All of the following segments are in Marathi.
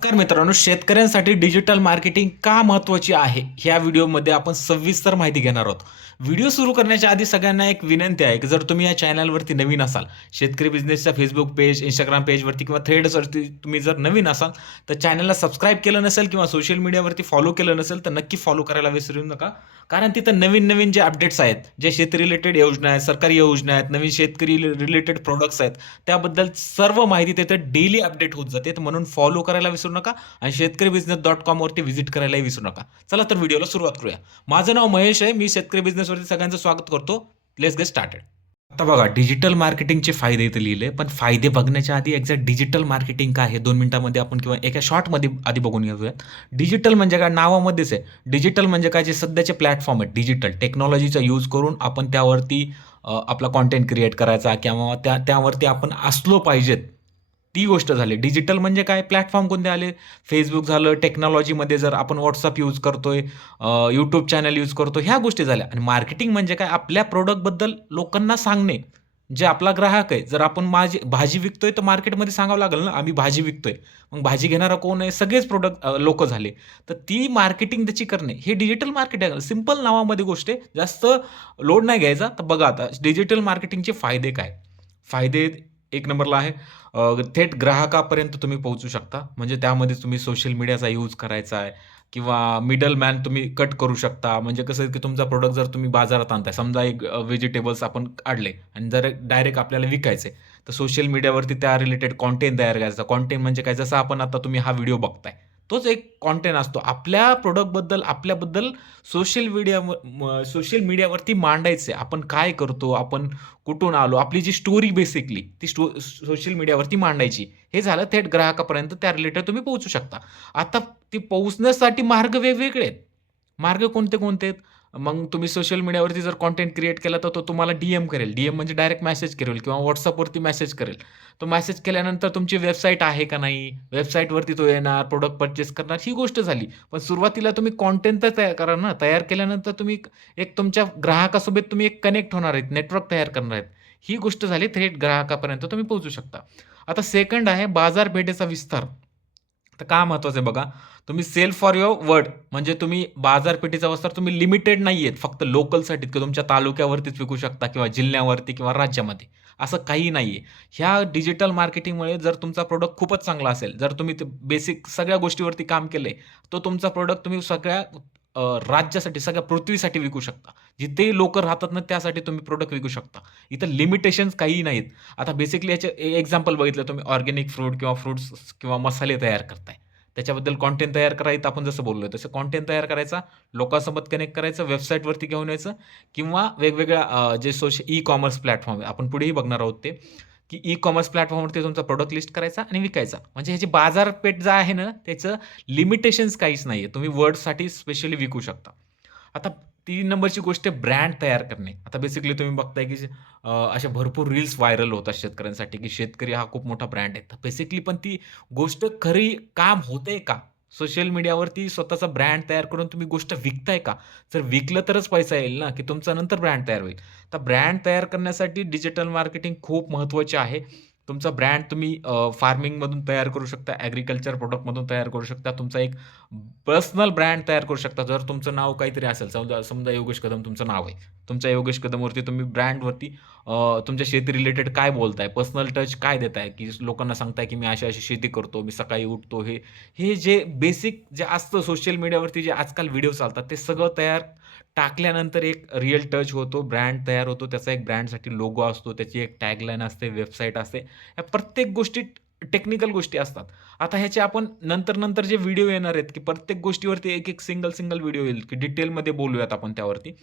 नमस्कार मित्रांनो शेतकऱ्यांसाठी डिजिटल मार्केटिंग का महत्त्वाची आहे? ह्या व्हिडिओमध्ये आपण सविस्तर माहिती घेणार आहोत. व्हिडिओ सुरू करण्याच्या आधी सगळ्यांना एक विनंती आहे की जर तुम्ही या चॅनलवरती नवीन असाल शेतकरी बिझनेसच्या फेसबुक पेज इंस्टाग्राम पेजवरती किंवा थ्रेड्सवरती तुम्ही जर नवीन असाल तर चॅनलला सबस्क्राईब केलं नसेल किंवा सोशल मीडियावरती फॉलो केलं नसेल तर नक्की फॉलो करायला विसरू नका. कारण तिथं नवीन नवीन जे अपडेट्स आहेत जे शेती रिलेटेड योजना आहेत सरकारी योजना आहेत नवीन शेतकरी रिलेटेड प्रोडक्ट्स आहेत त्याबद्दल सर्व माहिती तिथे डेली अपडेट होत जाते. म्हणून फॉलो करायला विसरू नका आणि शेतकरी बिझनेस डॉट कॉमवरती व्हिजिट करायलाही विसरू नका. चला तर व्हिडिओला सुरुवात करूया. माझं नाव महेश आहे मी शेतकरी बिझनेस बिझनेसवरती सगळ्यांचं स्वागत करतो. लेट्स गेट स्टार्टेड आता बघा डिजिटल मार्केटिंगचे फायदे इथे लिहिले पण फायदे बघण्याच्या आधी एक्झॅक्ट डिजिटल मार्केटिंग काय आहे दोन मिनिटांमध्ये आपण किंवा एका शॉर्टमध्ये आधी बघून घेऊया डिजिटल म्हणजे काय? नावामध्येच आहे. डिजिटल म्हणजे काय? जे सध्याचे प्लॅटफॉर्म आहेत डिजिटल टेक्नॉलॉजीचा यूज करून आपण त्यावरती आपला कॉन्टेंट क्रिएट करायचा किंवा त्या त्यावरती आपण असलो पाहिजेत. ती गोष्ट झाली. डिजिटल म्हणजे काय? प्लॅटफॉर्म कोणते आले? फेसबुक झालं टेक्नॉलॉजीमध्ये जर आपण व्हॉट्सअप यूज करतोय यूट्यूब चॅनल यूज करतो ह्या गोष्टी झाल्या. आणि मार्केटिंग म्हणजे काय? आपल्या प्रोडक्टबद्दल लोकांना सांगणे. जे आपला ग्राहक आहे जर आपण माझी भाजी विकतोय तर मार्केटमध्ये सांगावं लागेल ना आम्ही भाजी विकतोय. मग भाजी घेणारा कोण आहे? सगळेच प्रोडक्ट लोक झाले. तर ती मार्केटिंग त्याची करणे. हे डिजिटल मार्केटिंग सिंपल नावामध्ये गोष्ट आहे. जास्त लोड नाही घ्यायचा. तर बघा आता डिजिटल मार्केटिंगचे फायदे काय? फायदे एक नंबरला आहे. थेट ग्राहकापर्यंत तुम्ही पोहोचू शकता. म्हणजे त्यामध्ये तुम्ही सोशल मीडियाचा यूज करायचा आहे. किंवा मिडल मॅन तुम्ही कट करू शकता. म्हणजे कसं आहे की तुमचा प्रोडक्ट जर तुम्ही बाजारात आणताय. समजा एक व्हेजिटेबल्स आपण काढले आणि जर डायरेक्ट आपल्याला विकायचे तर सोशल मीडियावरती त्या रिलेटेड कॉन्टेंट तयार करायचा. कॉन्टेंट म्हणजे काय? जसं आपण आता तुम्ही हा व्हिडिओ बघताय. तोच एक कॉन्टेंट असतो. आपल्या प्रोडक्टबद्दल आपल्याबद्दल सोशल मीडिया सोशल मीडियावरती मांडायचं. आहे आपण काय करतो? आपण कुठून आलो? आपली जी स्टोरी बेसिकली ती स्टो सोशल मीडियावरती मांडायची. हे झालं थेट ग्राहकापर्यंत त्या रिलेटेड तुम्ही पोहोचू शकता. आता ती पोहोचण्यासाठी मार्ग वेगवेगळे आहेत. मार्ग कोणते कोणते आहेत? मग तुम्ही सोशल मीडियावरती जर कॉन्टेंट क्रिएट केला तर तो तुम्हाला डी एम करेल. डी एम म्हणजे डायरेक्ट मेसेज करेल किंवा व्हॉट्सअपवरती मेसेज करेल. तो मेसेज केल्यानंतर तुमची वेबसाईट आहे का नाही? वेबसाईटवरती तो येणार प्रोडक्ट परचेस करणार ही गोष्ट झाली. पण सुरुवातीला तुम्ही कॉन्टेंट तर तयार करा ना. तयार केल्यानंतर तुम्ही एक तुमच्या ग्राहकासोबत तुम्ही एक कनेक्ट होणार आहेत नेटवर्क तयार करणार आहेत. ही गोष्ट झाली थेट ग्राहकापर्यंत तुम्ही पोहोचू शकता. आता सेकंड आहे बाजारपेठेचा विस्तार. तर का महत्वाचं आहे बघा? तुम्ही सेल फॉर युअर वर्ड म्हणजे तुम्ही बाजारपेठेचा वस्त्र तुम्ही लिमिटेड नाही आहेत फक्त लोकलसाठी किंवा तुमच्या तालुक्यावरतीच विकू शकता किंवा जिल्ह्यावरती किंवा राज्यामध्ये. असं काही नाही आहे ह्या डिजिटल मार्केटिंगमुळे जर तुमचा प्रोडक्ट खूपच चांगला असेल जर तुम्ही बेसिक सगळ्या गोष्टीवरती काम केले तो तुमचा प्रोडक्ट तुम्ही सगळ्या अ, राज्यासाठी सगळ्या पृथ्वीसाठी विकू शकता. जिथे लोक राहतात ना त्यासाठी तुम्ही प्रोडक्ट विकू शकता. इथं लिमिटेशन्स काही नाहीत. आता बेसिकली याचे एक्झाम्पल बघितलं तुम्ही ऑर्गॅनिक फ्रूट किंवा फ्रुट्स किंवा मसाले तयार करताय. त्याच्याबद्दल कॉन्टेंट तयार करायचं आपण जसं बोललोय तसं कॉन्टेंट तयार करायचा लोकांसोबत कनेक्ट करायचं वेबसाईटवरती घेऊन यायचं किंवा वेगवेगळ्या अ, जे सोशल ई कॉमर्स प्लॅटफॉर्म आहे आपण पुढेही बघणार आहोत ते. की ई कॉमर्स प्लॅटफॉर्मवरती तुमचा प्रोडक्ट लिस्ट करायचा आणि विकायचा. म्हणजे ह्याची बाजारपेठ जे आहे ना त्याचं लिमिटेशन्स काहीच नाही आहे तुम्ही वर्डसाठी स्पेशली विकू शकता. आता तीन नंबरची गोष्ट आहे ब्रँड तयार करणे. आता बेसिकली तुम्ही बघताय की अशा भरपूर रील्स व्हायरल होतात शेतकऱ्यांसाठी की शेतकरी हा खूप मोठा ब्रँड आहे. तर बेसिकली पण ती गोष्ट खरी काम होते का? सोशल मीडियावरती स्वतःचा ब्रँड तयार करून तुम्ही गोष्ट विकताय का? जर विकलं तरच पैसा येईल ना की तुमचा नंतर ब्रँड तयार होईल. तर ब्रँड तयार करण्यासाठी डिजिटल मार्केटिंग खूप महत्त्वाचे आहे. तुमचा ब्रँड तुम्ही फार्मिंगमधून तयार करू शकता ॲग्रिकल्चर प्रोडक्टमधून तयार करू शकता. तुमचा एक पर्सनल ब्रँड तयार करू शकता. जर तुमचं नाव काहीतरी असेल समजा समजा योगेश कदम तुमचं नाव आहे. तुमच्या योगेश कदमवरती तुम्ही ब्रँडवरती तुमच्या शेती रिलेटेड काय बोलताय पर्सनल टच काय देताय की लोकांना सांगताय की मी अशी अशी शेती करतो मी सकाळी उठतो हे हे जे बेसिक जे असतं सोशल मीडियावरती जे आजकाल व्हिडिओ चालतात ते सगळं तयार टाकल्यानंतर एक रिअल टच होतो ब्रँड तयार होतो त्याचा एक ब्रँडसाठी लोगो असतो त्याची एक टॅगलाईन असते वेबसाईट असते. या प्रत्येक गोष्टीत टेक्निकल गोष्टी असतात. आता ह्याचे आपण नंतर नंतर जे व्हिडिओ येणार आहेत की प्रत्येक गोष्टीवरती एक एक सिंगल सिंगल व्हिडिओ येईल की डिटेलमध्ये बोलूयात आपण त्यावरती.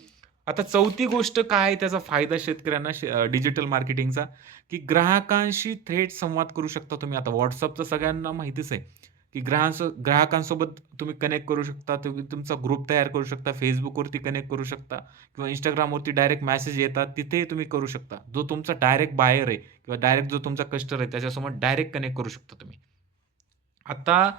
आता चौथी गोष्ट काय आहे त्याचा फायदा शेतकऱ्यांना डिजिटल मार्केटिंगचा की ग्राहकांशी थेट संवाद करू शकता तुम्ही. आता व्हॉट्सअपचं सगळ्यांना माहितीच आहे. की ग्राहस ग्राहकांसोबत तुम्ही कनेक्ट करू शकता तुम्ही तुमचा ग्रुप तयार करू शकता फेसबुकवरती कनेक्ट करू शकता किंवा इंस्टाग्रामवरती डायरेक्ट मेसेज येतात तिथेही तुम्ही करू शकता. जो तुमचा डायरेक्ट बायर आहे किंवा डायरेक्ट जो तुमचा कस्टमर आहे त्याच्यासोबत डायरेक्ट कनेक्ट करू शकता तुम्ही. आता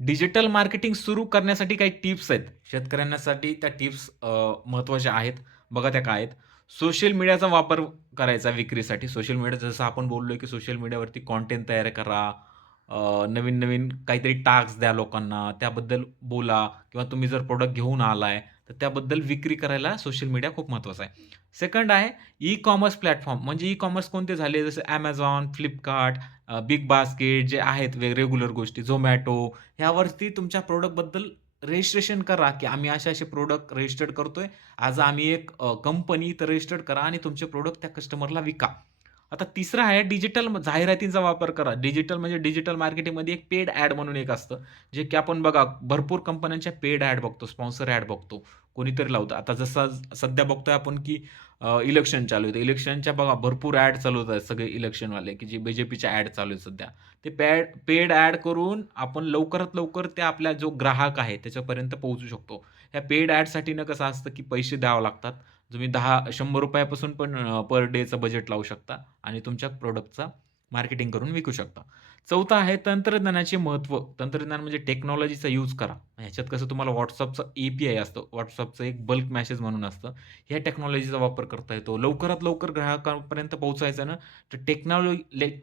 डिजिटल मार्केटिंग सुरू करण्यासाठी काही टिप्स आहेत. शेतकऱ्यांसाठी त्या टिप्स महत्त्वाच्या आहेत. बघा त्या काय आहेत. सोशल मीडियाचा वापर करायचा विक्रीसाठी. सोशल मीडिया जसं आपण बोललोय की सोशल मीडियावरती कॉन्टेंट तयार करा नवीन-नवीन काहीतरी टास्क द्या लोकांना, त्याबद्दल बोला किंवा तुम्ही जर प्रोडक्ट घेऊन आलाय, तर त्याबद्दल विक्री करायला सोशल मीडिया खूप महत्त्वाचा आहे. सेकंड आहे ई-कॉमर्स प्लॅटफॉर्म म्हणजे ई-कॉमर्स कोणते झाले जसे ॲमेझॉन फ्लिपकार्ट बिग बास्केट जे आहेत वे रेग्युलर गोष्टी, झोमॅटो ह्यावरती तुमच्या प्रोडक्टबद्दल रजिस्ट्रेशन करा, की आम्ही असे-असे प्रोडक्ट रजिस्टर्ड करतोय. आज आम्ही एक कंपनी तर रजिस्टर्ड करा आणि तुमचे प्रोडक्ट त्या कस्टमरला विका. आता तिसरं आहे डिजिटल जाहिरातींचा वापर करा. डिजिटल म्हणजे डिजिटल मार्केटिंगमध्ये एक पेड ॲड म्हणून एक असतं. जे की आपण बघा भरपूर कंपन्यांच्या पेड ॲड बघतो, स्पॉन्सर ॲड बघतो. कोणीतरी लावतं. आता जसं सध्या बघतोय आपण, की इलेक्शन चालू आहे. इलेक्शनच्या बघा भरपूर ॲड चालवत आहेत सगळे इलेक्शनवाले, की जे बीजेपीच्या ॲड चालू आहेत सध्या. ते पॅड पेड ॲड करून आपण लवकरात लवकर ते आपला जो ग्राहक आहे त्याच्यापर्यंत पोहोचू शकतो. ह्या पेड ॲडसाठी कसं असतं, की पैसे द्यावं लागतात. तुम्ही दहा शंभर रुपयापासून पण पर डेचं बजेट लावू शकता आणि तुमच्या प्रोडक्टचा मार्केटिंग करून विकू शकता. चौथा आहे तंत्रज्ञानाचे महत्त्व. तंत्रज्ञान म्हणजे टेक्नॉलॉजीचा यूज करा. ह्याच्यात कसं तुम्हाला व्हॉट्सअपचं ए-पी-आय असतं. व्हॉट्सअपचं एक बल्क मॅसेज म्हणून असतं. ह्या टेक्नॉलॉजीचा वापर करता येतो. लवकरात लवकर ग्राहकांपर्यंत पोहोचायचं ना, तर टेक्नॉलॉ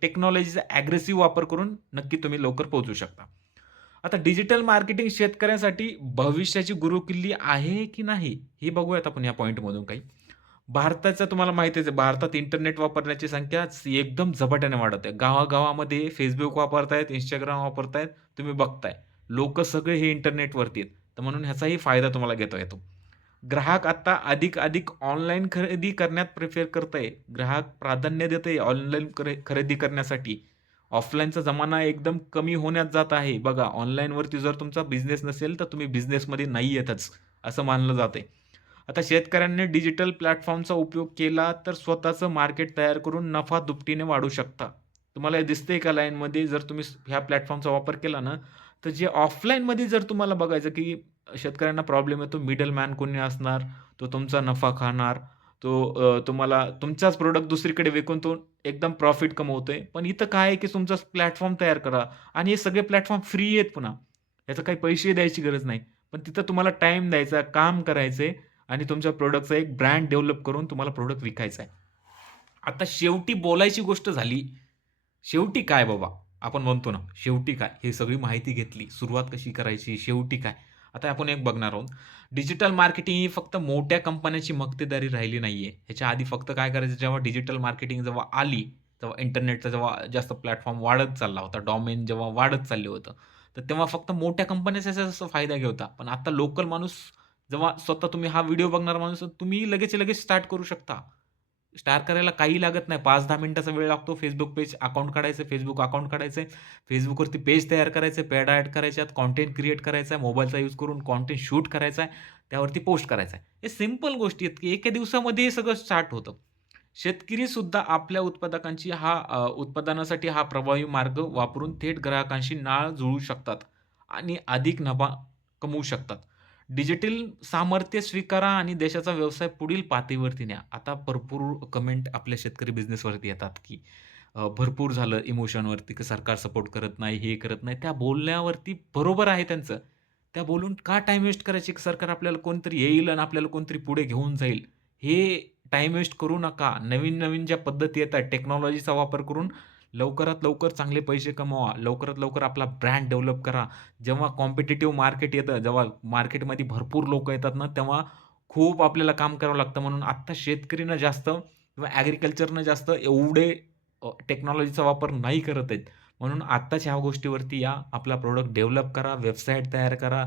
टेक्नॉलॉजीचा ॲग्रेसिव्ह वापर करून नक्की तुम्ही लवकर पोहोचू शकता. आता डिजिटल मार्केटिंग शेतकऱ्यांसाठी भविष्याची गुरुकिल्ली आहे की नाही? हे बघूयात आपण या पॉईंटमधून काही. भारताचं तुम्हाला माहितीच आहे, भारतात इंटरनेट वापरण्याची संख्या एकदम झपाट्याने वाढत आहे. गावागावामध्ये फेसबुक वापरतायत, इंस्टाग्राम वापरतायत, तुम्ही बघताय. लोक सगळे हे इंटरनेटवरती आहेत. तर म्हणून ह्याचाही फायदा तुम्हाला घेता येतो. ग्राहक आता अधिक-अधिक ऑनलाईन खरेदी करण्यात प्रिफेअर करत आहे ग्राहक प्राधान्य देत आहे ऑनलाईन खरे खरेदी करण्यासाठी. ऑफलाईनचा जमाना एकदम कमी होण्यात जात आहे. बघा ऑनलाईनवरती जर तुमचा बिझनेस नसेल, तर तुम्ही बिझनेसमध्ये नाही येतच, असं मानलं जातंय. आता शेतकऱ्यांनी डिजिटल प्लॅटफॉर्मचा उपयोग केला, तर स्वतःचं मार्केट तयार करून नफा दुपटीने वाढू शकता. तुम्हाला हे दिसतंय का लाईनमध्ये जर तुम्ही ह्या प्लॅटफॉर्मचा वापर केला ना, तर जे ऑफलाईनमध्ये जर तुम्हाला बघायचं, की शेतकऱ्यांना प्रॉब्लेम येतो, मिडलमॅन कोणी असणार, तो तुमचा नफा खाणार. तो तुम्हाला तुमचाच प्रोडक्ट दुसरीकडे विकून तो एकदम प्रॉफिट कमवतोय. पण इथं काय आहे, की तुमचा प्लॅटफॉर्म तयार करा आणि हे सगळे प्लॅटफॉर्म फ्री आहेत पुन्हा. याचं काही पैसे द्यायची गरज नाही. पण तिथं तुम्हाला टाईम द्यायचा, काम करायचंय आणि तुमच्या प्रोडक्टचा एक ब्रँड डेव्हलप करून तुम्हाला प्रोडक्ट विकायचा आहे. आता शेवटी बोलायची गोष्ट झाली. शेवटी काय बाबा? आपण म्हणतो ना, शेवटी काय? हे सगळी माहिती घेतली. सुरुवात कशी करायची? शेवटी काय? आता आपण एक बघणार आहोत. डिजिटल मार्केटिंग ही फक्त मोठ्या कंपन्यांची मक्तेदारी राहिली नाही आहे ह्याच्या आधी फक्त काय करायचं जेव्हा डिजिटल मार्केटिंग जेव्हा आली, तेव्हा इंटरनेटचा जेव्हा जास्त प्लॅटफॉर्म वाढत चालला होता, डॉमेन जेव्हा वाढत चाललं होतं, तर तेव्हा फक्त मोठ्या कंपन्याचा याचा फायदा घेता पण आता लोकल माणूस जेव्हा स्वतः तुम्ही हा व्हिडिओ बघणार माणूस तुम्ही लगेच लगेच स्टार्ट करू शकता. स्टार्ट करायला काही लागत नाही. 5-10 मिनिटाचा वेळ लागतो. फेसबुक पेज अकाउंट काढायचं, फेसबुक अकाउंट काढायचं फेसबुकवरती पेज तयार करायचं, पॅड ॲड करायच्यात, कॉन्टेंट क्रिएट करायचा आहे, मोबाईलचा यूज करून कॉन्टेंट शूट करायचा आहे, त्यावरती पोस्ट करायचा आहे. हे सिंपल गोष्टी आहेत, की एका दिवसामध्ये हे सगळं स्टार्ट होतं. शेतकरीसुद्धा आपल्या उत्पादकांची हा उत्पादनासाठी हा प्रभावी मार्ग वापरून थेट ग्राहकांशी नाळ जुळू शकतात आणि अधिक नफा कमवू शकतात. डिजिटल सामर्थ्य स्वीकारा आणि देशाचा व्यवसाय पुढील पातळीवरती न्या. आता भरपूर कमेंट आपल्या शेतकरी बिझनेसवरती येतात, की भरपूर झालं इमोशनवरती, की सरकार सपोर्ट करत नाही, हे करत नाही. त्या बोलण्यावरती बरोबर आहे त्यांचं. त्या बोलून का टाईम वेस्ट करायची? की सरकार आपल्याला कोणतरी येईल आणि आपल्याला कोणतरी पुढे घेऊन जाईल. हे टाईम वेस्ट करू नका. नवीन-नवीन ज्या पद्धती येतात टेक्नॉलॉजीचा वापर करून लवकरात लवकर चांगले पैसे कमवा. लवकरात लवकर आपला ब्रँड डेव्हलप करा. जेव्हा कॉम्पिटिटिव्ह मार्केट येतं, जेव्हा मार्केटमध्ये भरपूर लोक येतात ना, तेव्हा खूप आपल्याला काम करावं लागतं. म्हणून आत्ता शेतकरीनं जास्त किंवा ॲग्रीकल्चरनं जास्त एवढे टेक्नॉलॉजीचा वापर नाही करत आहेत. म्हणून आत्ताच ह्या गोष्टीवरती या. आपला प्रोडक्ट डेव्हलप करा, वेबसाईट तयार करा,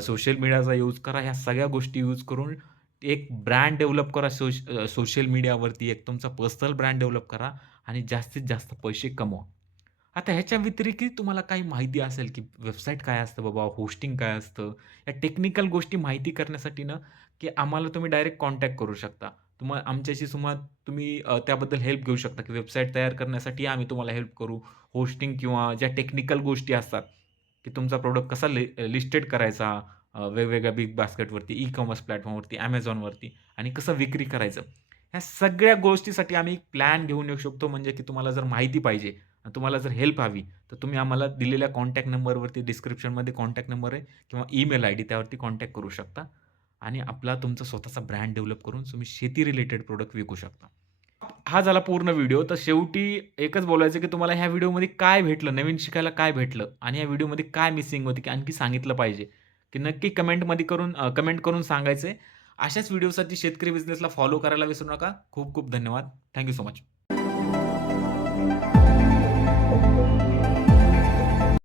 सोशल मीडियाचा यूज करा. ह्या सगळ्या गोष्टी यूज करून एक ब्रँड डेव्हलप करा. सोश सोशल मीडियावरती एक तुमचा पर्सनल ब्रँड डेव्हलप करा आणि जास्तीत जास्त पैसे कमवा. आता ह्याच्या व्यतिरिक्त तुम्हाला काही माहिती असेल, की वेबसाईट काय असतं बाबा, होस्टिंग काय असतं, या टेक्निकल गोष्टी माहिती करण्यासाठी ना, की आम्हाला तुम्ही डायरेक्ट कॉन्टॅक्ट करू शकता. तुम्हाला आमच्याशी सुमा तुम्ही त्याबद्दल हेल्प घेऊ शकता, की वेबसाईट तयार करण्यासाठी आम्ही तुम्हाला हेल्प करू. होस्टिंग किंवा ज्या टेक्निकल गोष्टी असतात, की तुमचा प्रॉडक्ट कसा लि लिस्टेड करायचा वेगवेगळ्या बिग बास्केटवरती, ई-कॉमर्स प्लॅटफॉर्मवरती, ॲमेझॉनवरती आणि कसं विक्री करायचं. ह्या सगळ्या गोष्टीसाठी आम्ही प्लॅन घेऊन येऊ शकतो. म्हणजे की तुम्हाला जर माहिती पाहिजे तुम्हाला जर हेल्प हवी तर तुम्ही आम्हाला दिलेल्या कॉन्टॅक्ट नंबरवरती डिस्क्रिप्शनमध्ये कॉन्टॅक्ट नंबर आहे किंवा ईमेल आय डी त्यावरती कॉन्टॅक्ट करू शकता. आणि आपला तुमचा स्वतःचा ब्रँड डेव्हलप करून तुम्ही शेती रिलेटेड प्रोडक्ट विकू शकता. हा झाला पूर्ण व्हिडिओ तर शेवटी एकच बोलायचं की तुम्हाला ह्या व्हिडिओमध्ये काय भेटलं नवीन शिकायला काय भेटलं आणि या व्हिडिओमध्ये काय मिसिंग होती की आणखी सांगितलं पाहिजे. की नक्की कमेंटमध्ये करून कमेंट करून सांगायचे अशाच व्हिडिओसाठी शेतकरी बिझनेसला फॉलो करायला विसरू नका. खूप खूप धन्यवाद. Thank you so much